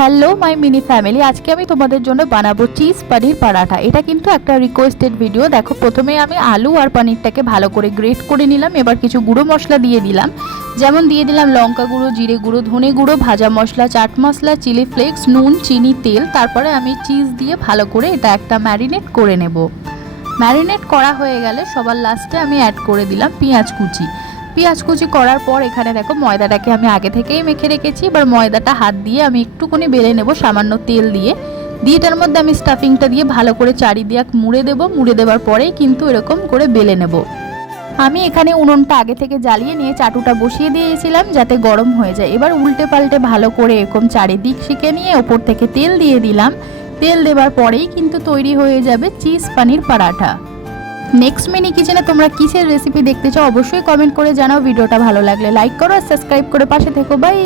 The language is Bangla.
হ্যালো মাই মিনি ফ্যামিলি, আজকে আমি তোমাদের জন্য বানাবো চিজ পনির পরাঠা। এটা কিন্তু একটা রিকোয়েস্টেড ভিডিও। দেখো, প্রথমে আমি আলু আর পনিরটাকে ভালো করে গ্রেট করে নিলাম। এবার কিছু গুঁড়ো মশলা দিয়ে দিলাম, যেমন দিয়ে দিলাম লঙ্কা গুঁড়ো, জিরে গুঁড়ো, ধনে গুঁড়ো, ভাজা মশলা, চাট মশলা, চিলি ফ্লেক্স, নুন, চিনি, তেল। তারপরে আমি চিজ দিয়ে ভালো করে এটা একটা ম্যারিনেট করে নেব। ম্যারিনেট করা হয়ে গেলে সবার লাস্টে আমি অ্যাড করে দিলাম পেঁয়াজ কুচি করার পর এখানে দেখো ময়দাটাকে আমি আগে থেকেই মেখে রেখেছি। এবার ময়দাটা হাত দিয়ে আমি একটুখানি বেলে নেব সামান্য তেল দিয়ে। এটার মধ্যে আমি স্টাফিংটা দিয়ে ভালো করে চারিদিক মুড়ে দেবো। মুড়ে দেওয়ার পরেই কিন্তু এরকম করে বেলে নেব। আমি এখানে উনুনটা আগে থেকে জ্বালিয়ে নিয়ে চাটুটা বসিয়ে দিয়েছিলাম যাতে গরম হয়ে যায়। এবার উল্টে পাল্টে ভালো করে এরকম চারিদিক শিখে নিয়ে ওপর থেকে তেল দিয়ে দিলাম। তেল দেওয়ার পরেই কিন্তু তৈরি হয়ে যাবে চিজ পনির পরাঠা। নেক্সট মিনি কিচেনে তোমরা কিসের রেসিপি দেখতে চাও অবশ্যই কমেন্ট করে জানাও। ভিডিওটা ভালো লাগলে লাইক করো আর সাবস্ক্রাইব করে পাশে থেকো। বাই।